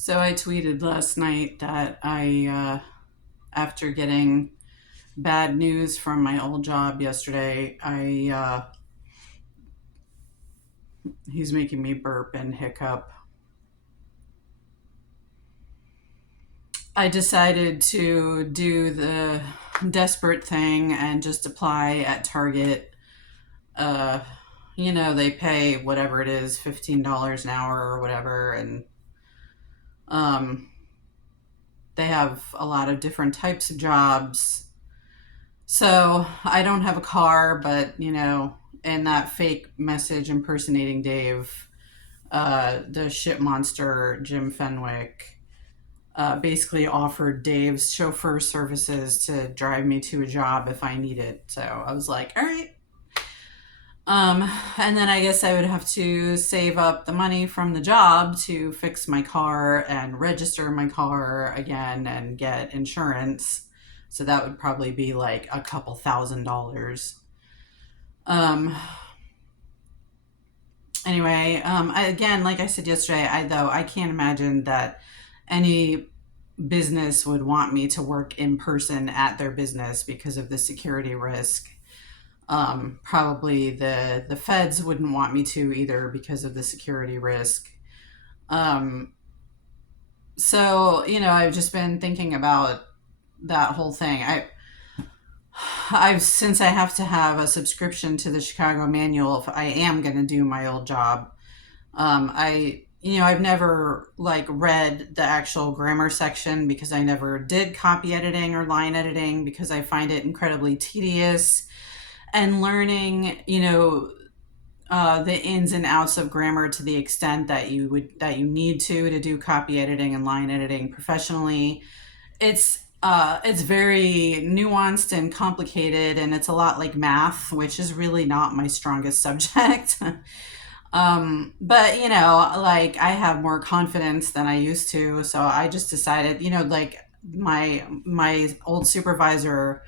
So I tweeted last night that after getting bad news from my old job yesterday, he's making me burp and hiccup. I decided to do the desperate thing and just apply at Target. Uh, they pay whatever it is, $15 an hour or whatever, and um, they have a lot of different types of jobs. So I don't have a car, but in that fake message impersonating Dave, the shit monster Jim Fenwick basically offered Dave's chauffeur services to drive me to a job if I need it. So I was like, all right. And then I guess I would have to save up the money from the job to fix my car and register my car again and get insurance. So that would probably be like a couple $1,000s. Um, again, like I said yesterday, I can't imagine that any business would want me to work in person at their business because of the security risk. Probably the feds wouldn't want me to either because of the security risk. Um, I've just been thinking about that whole thing. I've since I have to have a subscription to the Chicago Manual if I am going to do my old job. I've never like read the actual grammar section because I never did copy editing or line editing because I find it incredibly tedious. And learning, the ins and outs of grammar to the extent that you need to do copy editing and line editing professionally. It's very nuanced and complicated, and it's a lot like math, which is really not my strongest subject. But like I have more confidence than I used to, so I just decided, like my old supervisor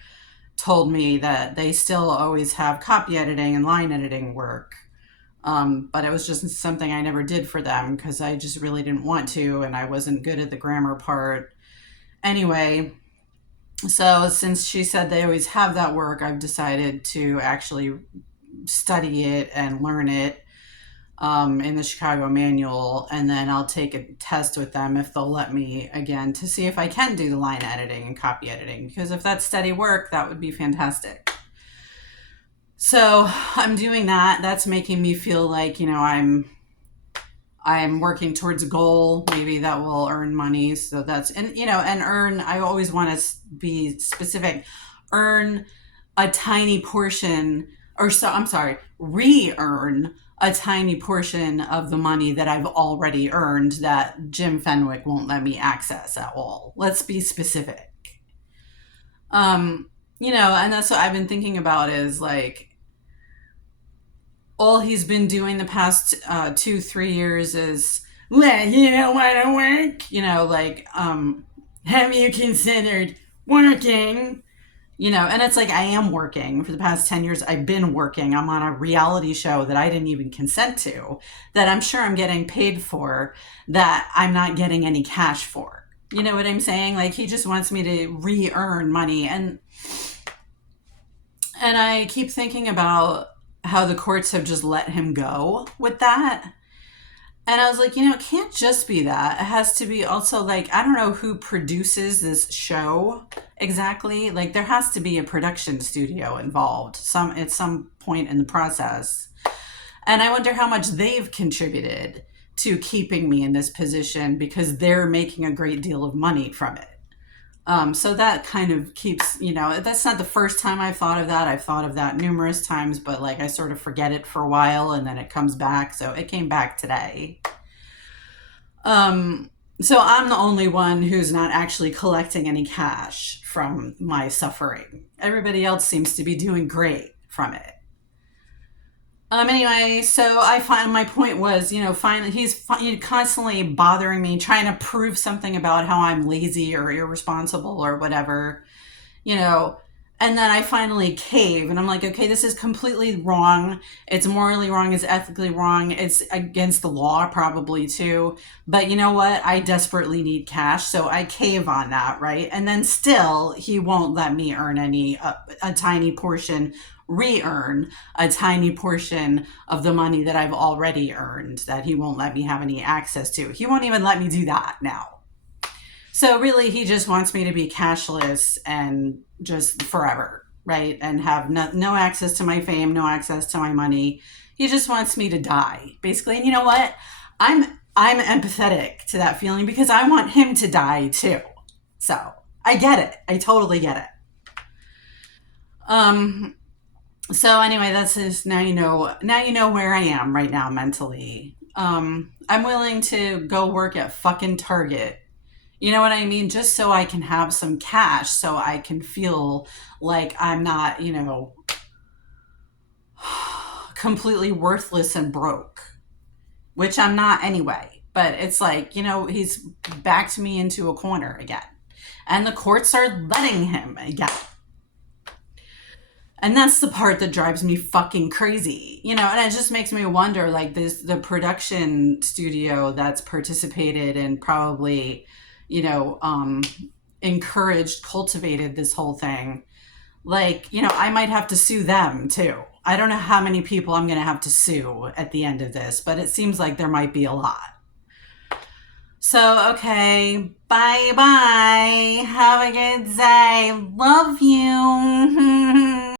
told me that they still always have copy editing and line editing work. But it was just something I never did for them because I just really didn't want to, and I wasn't good at the grammar part. Anyway, so since she said they always have that work, I've decided to actually study it and learn it in the Chicago Manual, and then I'll take a test with them if they'll let me again to see if I can do the line editing and copy editing. Because if that's steady work, that would be fantastic. So I'm doing that. That's making me feel like I'm working towards a goal, maybe that will earn money. So that's and earn. I always want to be specific. Earn a tiny portion, or so I'm sorry, re-earn a tiny portion of the money that I've already earned that Jim Fenwick won't let me access at all. Let's be specific. And that's what I've been thinking about is like all he's been doing the past 2-3 years is let you don't want to work. Have you considered working? And it's like I am working for the past 10 years. I've been working. I'm on a reality show that I didn't even consent to, that I'm sure I'm getting paid for, that I'm not getting any cash for. You know what I'm saying? Like he just wants me to re-earn money. And I keep thinking about how the courts have just let him go with that. And I was like, it can't just be that. It has to be also like, I don't know who produces this show exactly. Like there has to be a production studio involved at some point in the process. And I wonder how much they've contributed to keeping me in this position because they're making a great deal of money from it. So that kind of keeps, that's not the first time I've thought of that. I've thought of that numerous times, but like I sort of forget it for a while and then it comes back. So it came back today. So I'm the only one who's not actually collecting any cash from my suffering. Everybody else seems to be doing great from it. Anyway, so I find my point was, finally he's constantly bothering me, trying to prove something about how I'm lazy or irresponsible or whatever, you know, And then I finally cave and I'm like, okay, this is completely wrong. It's morally wrong. It's ethically wrong. It's against the law, probably too. But you know what? I desperately need cash. So I cave on that, right? And then still, he won't let me earn a tiny portion, re earn a tiny portion of the money that I've already earned that he won't let me have any access to. He won't even let me do that now. So really, he just wants me to be cashless and just forever, right? And have no access to my fame, no access to my money. He just wants me to die, basically. And you know what? I'm empathetic to that feeling because I want him to die too. So I get it. I totally get it. Um. So anyway, that's just now you know. Now you know where I am right now mentally. I'm willing to go work at fucking Target. You know what I mean? Just so I can have some cash so I can feel like I'm not, completely worthless and broke, which I'm not anyway. But it's like, he's backed me into a corner again. And the courts are letting him again. And that's the part that drives me fucking crazy, and it just makes me wonder, like, the production studio that's participated and probably, you know, um, encouraged, cultivated this whole thing. Like, I might have to sue them too. I don't know how many people I'm going to have to sue at the end of this, but it seems like there might be a lot. So, okay, bye bye. Have a good day. Love you.